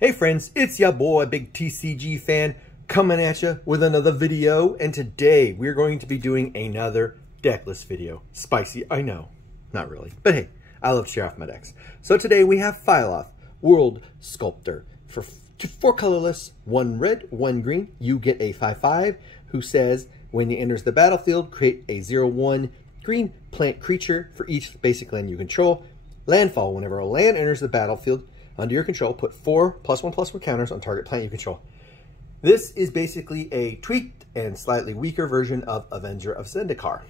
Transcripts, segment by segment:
Hey friends, it's ya boy, BigTCGFan, coming at you with another video, and today we're going to be doing another decklist video. Spicy, I know. Not really, but hey, I love to share off my decks. So today we have Phylath, World Sculptor. For 4 colorless, 1 red, 1 green, you get a 5/5 who says, when he enters the battlefield, create a 0/1 green plant creature for each basic land you control. Landfall, whenever a land enters the battlefield, under your control, put 4 +1/+1 counters on target plant you control. This is basically a tweaked and slightly weaker version of Avenger of Zendikar.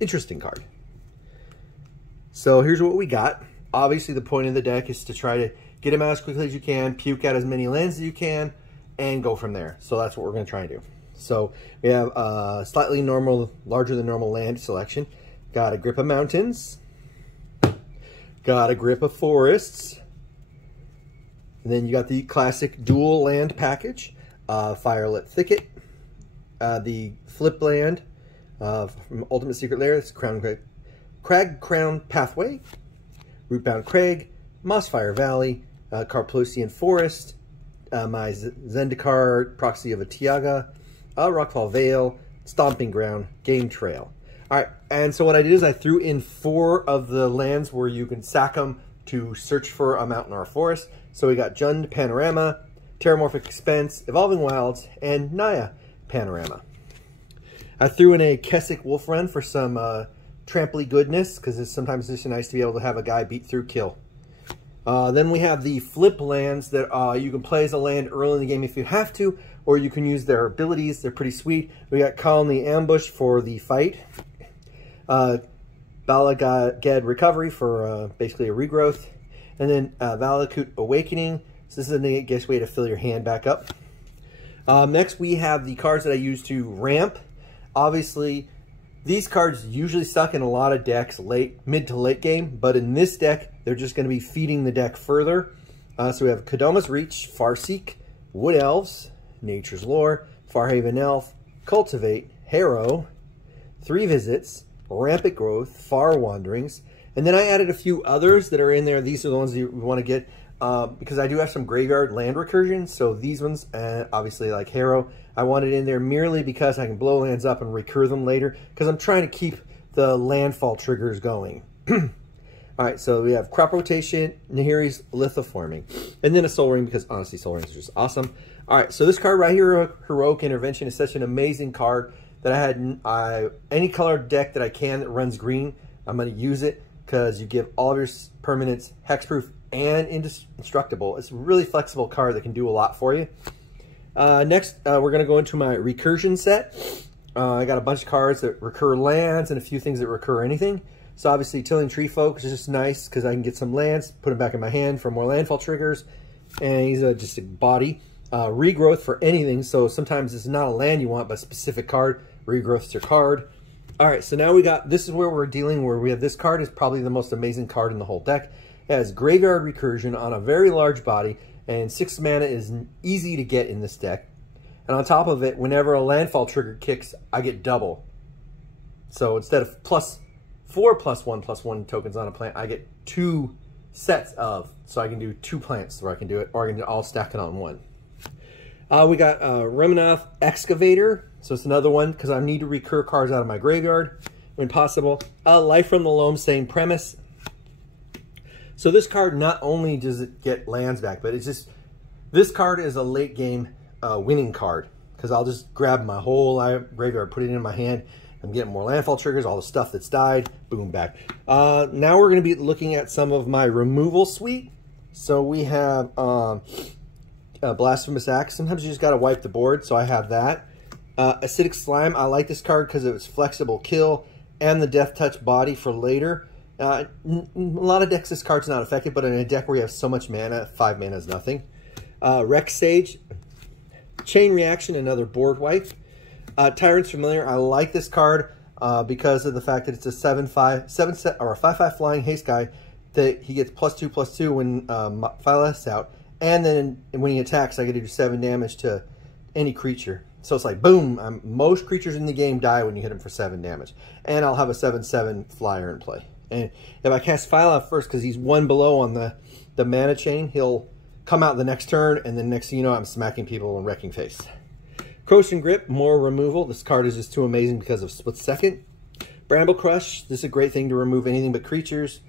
Interesting card. So here's what we got. Obviously the point of the deck is to try to get him out as quickly as you can, puke out as many lands as you can, and go from there. So that's what we're going to try and do. So we have a slightly larger than normal land selection. Got a grip of mountains. Got a grip of forests. And then you got the classic dual land package, Firelit Thicket, the flip land from Ultimate Secret Lair, it's Crag Crown Pathway, Rootbound Crag, Mossfire Valley, Carplusian Forest, my Zendikar Proxy of Atiaga, Rockfall Vale, Stomping Ground, Game Trail. All right, and so what I did is I threw in 4 of the lands where you can sack them to search for a mountain or a forest. So we got Jund Panorama, Terramorphic Expense, Evolving Wilds, and Naya Panorama. I threw in a Kessick Wolf Run for some trampley goodness, because it's sometimes just nice to be able to have a guy beat through kill. Then we have the flip lands that you can play as a land early in the game if you have to, or you can use their abilities. They're pretty sweet. We got Colony Ambush for the fight. Balagad Recovery for basically a regrowth. And then Valakut Awakening. So this is a nice way to fill your hand back up. Next, we have the cards that I use to ramp. Obviously, these cards usually suck in a lot of decks mid to late game, but in this deck, they're just going to be feeding the deck further. So we have Kodoma's Reach, Farseek, Wood Elves, Nature's Lore, Farhaven Elf, Cultivate, Harrow, 3 Visits, Rampant Growth, Far Wanderings, and then I added a few others that are in there. These are the ones you want to get because I do have some graveyard land recursion. So these ones, obviously like Harrow, I wanted in there merely because I can blow lands up and recur them later, because I'm trying to keep the landfall triggers going. All right, so we have Crop Rotation, Nahiri's Lithoforming, and then a Soul Ring, because honestly Soul Rings are just awesome. All right, so this card right here, Heroic Intervention, is such an amazing card that I had any colored deck that I can that runs green, I'm going to use it, because you give all of your permanents hexproof and indestructible. It's a really flexible card that can do a lot for you. Next, we're going to go into my recursion set. I got a bunch of cards that recur lands and a few things that recur anything. So obviously Tilling Tree Folk is just nice because I can get some lands, put them back in my hand for more landfall triggers. And he's just a body. Regrowth for anything. So sometimes it's not a land you want, but a specific card. Regrowth's your card. All right, so now this is where we're dealing, where we have this card is probably the most amazing card in the whole deck. It has Graveyard Recursion on a very large body, and 6 mana is easy to get in this deck. And on top of it, whenever a landfall trigger kicks, I get double. So instead of +4 +1/+1 tokens on a plant, I get 2 sets of, so I can do 2 plants where I can do it, or I can all stack it on one. We got Remnath Excavator. So it's another one because I need to recur cards out of my graveyard when possible. Life from the Loam, same premise. So this card, not only does it get lands back, but it's just, this card is a late game winning card, because I'll just grab my whole graveyard, put it in my hand. I'm getting more landfall triggers, all the stuff that's died, boom, back. Now we're going to be looking at some of my removal suite. So we have Blasphemous Axe. Sometimes you just got to wipe the board, so I have that. Acidic Slime, I like this card because of its flexible kill and the Death Touch body for later. A lot of decks this card's not effective, but in a deck where you have so much mana, 5 mana is nothing. Rex Sage, Chain Reaction, another board wipe. Tyrant's Familiar, I like this card because of the fact that it's a 5/5 flying haste guy that he gets +2/+2 when Phylath's out, and then when he attacks, I get to do 7 damage to any creature. So it's like, boom, most creatures in the game die when you hit them for 7 damage. And I'll have a 7/7 flyer in play. And if I cast Phylath first, because he's 1 below on the mana chain, he'll come out the next turn, and then next thing you know, I'm smacking people and wrecking face. Recursion Grip, more removal. This card is just too amazing because of Split Second. Bramble Crush, this is a great thing to remove anything but creatures.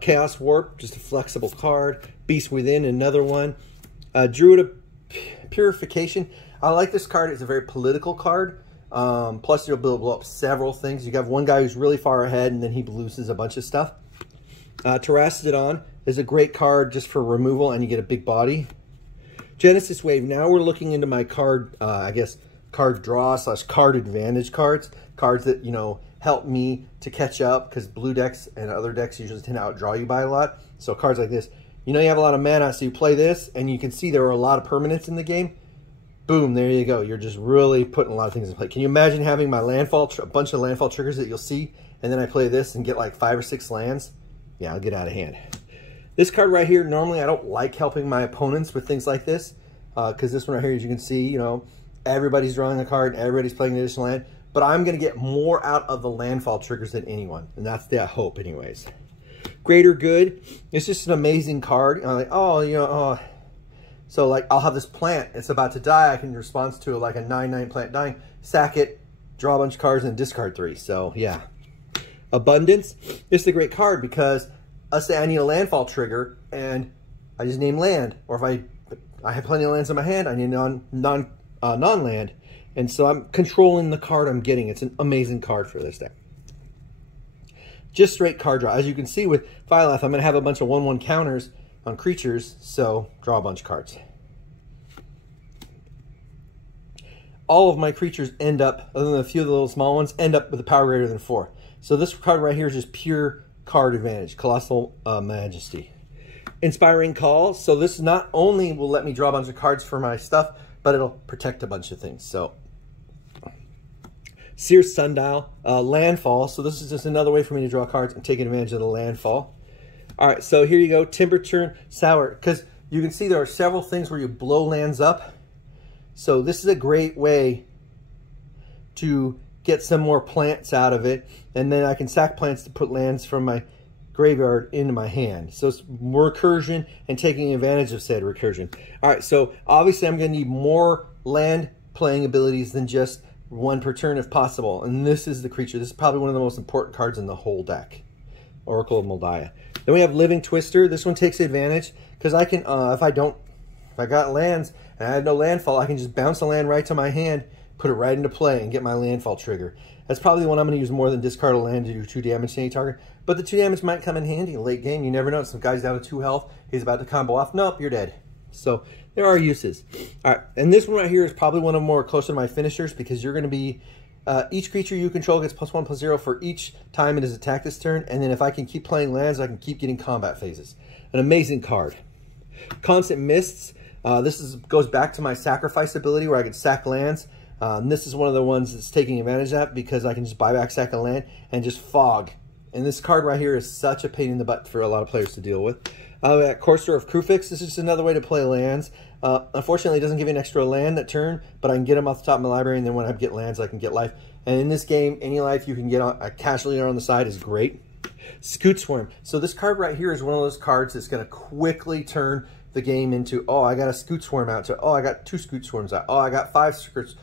Chaos Warp, just a flexible card. Beast Within, another one. Druid of Purification. I like this card. It's a very political card. Plus, you'll blow up several things. You have one guy who's really far ahead, and then he loses a bunch of stuff. Terrastodon is a great card just for removal, and you get a big body. Genesis Wave. Now we're looking into my card, I guess, card draw / card advantage cards. Cards that, you know, help me to catch up, because blue decks and other decks usually tend to outdraw you by a lot. So cards like this, you know, you have a lot of mana, so you play this, and you can see there are a lot of permanents in the game. Boom, there you go. You're just really putting a lot of things in play. Can you imagine having my landfall, a bunch of landfall triggers that you'll see, and then I play this and get like 5 or 6 lands? Yeah, I'll get out of hand. This card right here, normally I don't like helping my opponents with things like this, because this one right here, as you can see, you know, everybody's drawing a card, everybody's playing an additional land, but I'm going to get more out of the landfall triggers than anyone, and that's the hope anyways. Greater Good, it's just an amazing card. I'm like, oh, you know, oh. So like, I'll have this plant, it's about to die, I can respond to like a 9/9 plant dying, sack it, draw a bunch of cards, and discard 3. So yeah. Abundance, this is a great card because let's say I need a landfall trigger, and I just name land, or if I have plenty of lands in my hand, I need non-land, and so I'm controlling the card I'm getting. It's an amazing card for this deck. Just straight card draw. As you can see with Phylath, I'm going to have a bunch of 1/1 counters on creatures, so draw a bunch of cards. All of my creatures end up, other than a few of the little small ones, end up with a power greater than 4. So this card right here is just pure card advantage. Colossal Majesty. Inspiring Call. So this not only will let me draw a bunch of cards for my stuff, but it'll protect a bunch of things. So Sears Sundial, Landfall. So this is just another way for me to draw cards and take advantage of the landfall. All right, so here you go. Temperature Sour. Because you can see there are several things where you blow lands up. So this is a great way to get some more plants out of it, and then I can sack plants to put lands from my graveyard into my hand. So it's recursion and taking advantage of said recursion. All right, so obviously I'm going to need more land playing abilities than just 1 per turn if possible, and this is the creature. This is probably one of the most important cards in the whole deck, Oracle of Moldiah. Then we have Living Twister. This one takes advantage because I can, if I got lands and I have no landfall, I can just bounce a land right to my hand, put it right into play, and get my landfall trigger. That's probably the one I'm going to use more than discard a land to do 2 damage to any target. But the 2 damage might come in handy in late game. You never know. Some guy's down to 2 health. He's about to combo off. Nope, you're dead. So there are uses. All right, and this one right here is probably one of the more closer to my finishers, because you're going to be each creature you control gets +1/+0 for each time it is attacked this turn. And then if I can keep playing lands, I can keep getting combat phases. An amazing card. Constant Mists. This goes back to my sacrifice ability where I can sack lands. This is one of the ones that's taking advantage of that, because I can just buy back, sack a land, and just fog. And this card right here is such a pain in the butt for a lot of players to deal with. Courser of Krufix. This is just another way to play lands. Unfortunately, it doesn't give you an extra land that turn, but I can get them off the top of my library, and then when I get lands, I can get life. And in this game, any life you can get on a casualty on the side is great. Scoot Swarm. So this card right here is one of those cards that's going to quickly turn the game into, oh, I got a Scoot Swarm out, to, oh, I got 2 Scoot Swarms out, oh, I got 5 Scoots.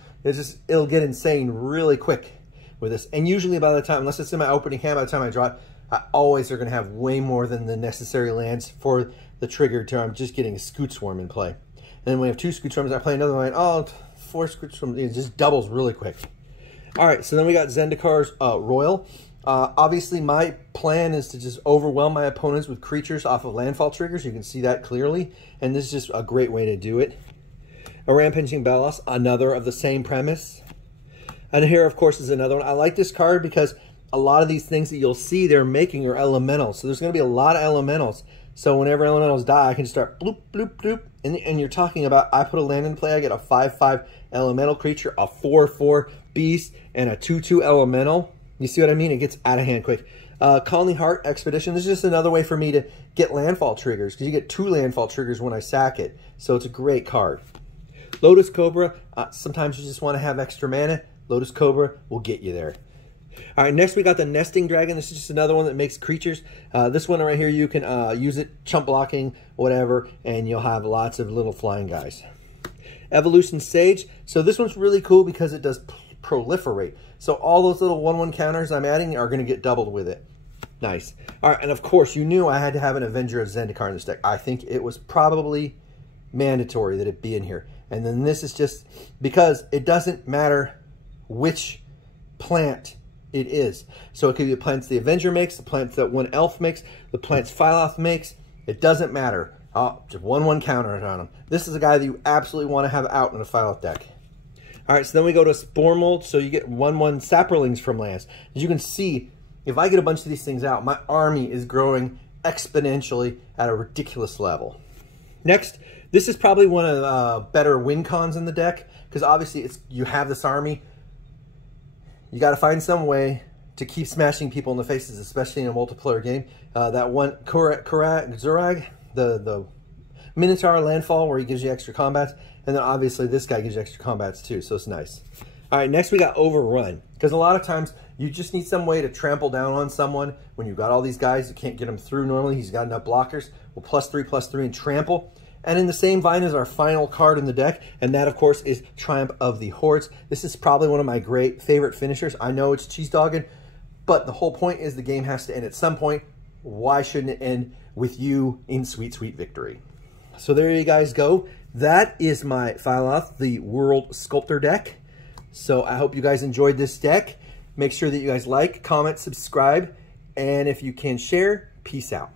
It'll get insane really quick with this. And usually by the time, unless it's in my opening hand, by the time I draw it, I always are going to have way more than the necessary lands for the trigger to, I'm just getting a Scoot Swarm in play. And then when we have 2 Scoot Swarms, I play another line, oh, 4 Scoot Swarms, it just doubles really quick. All right, so then we got Zendikar's Royal. Obviously, my plan is to just overwhelm my opponents with creatures off of landfall triggers. You can see that clearly, and this is just a great way to do it. A Rampaging Balos, another of the same premise. And here, of course, is another one. I like this card because a lot of these things that you'll see they're making are elementals. So there's going to be a lot of elementals. So whenever elementals die, I can start bloop, bloop, bloop. And you're talking about, I put a land in play, I get a 5/5 elemental creature, a 4/4 beast, and a 2/2 elemental. You see what I mean? It gets out of hand quick. Colony Heart Expedition. This is just another way for me to get landfall triggers, because you get 2 landfall triggers when I sack it. So it's a great card. Lotus Cobra. Sometimes you just want to have extra mana. Lotus Cobra will get you there. All right, next we got the Nesting Dragon. This is just another one that makes creatures. This one right here, you can use it chump blocking, whatever, and you'll have lots of little flying guys. Evolution Sage. So this one's really cool because it does proliferate. So all those little 1/1 counters I'm adding are going to get doubled with it. Nice. All right, and of course, you knew I had to have an Avenger of Zendikar in this deck. I think it was probably mandatory that it be in here. And then this is just because it doesn't matter which plant it is. So it could be the plants the Avenger makes, the plants that one elf makes, the plants Phylath makes. It doesn't matter. Oh, just 1/1 counter on them. This is a guy that you absolutely want to have out in a Phylath deck. All right, so then we go to Spore Mold. So you get 1/1 Saprolings from lands. As you can see, if I get a bunch of these things out, my army is growing exponentially at a ridiculous level. Next, this is probably one of the better win cons in the deck, because obviously you have this army. You got to find some way to keep smashing people in the faces, especially in a multiplayer game. That one, Zurag, the Minotaur landfall, where he gives you extra combats. And then obviously this guy gives you extra combats too, so it's nice. All right, next we got Overrun. Because a lot of times you just need some way to trample down on someone. When you've got all these guys, you can't get them through normally. He's got enough blockers. Well, +3/+3 and trample. And in the same vine is our final card in the deck, and that, of course, is Triumph of the Hordes. This is probably one of my great favorite finishers. I know it's cheese-dogged, but the whole point is the game has to end at some point. Why shouldn't it end with you in sweet, sweet victory? So there you guys go. That is my Phylath, the World Sculptor deck. So I hope you guys enjoyed this deck. Make sure that you guys like, comment, subscribe, and if you can share, peace out.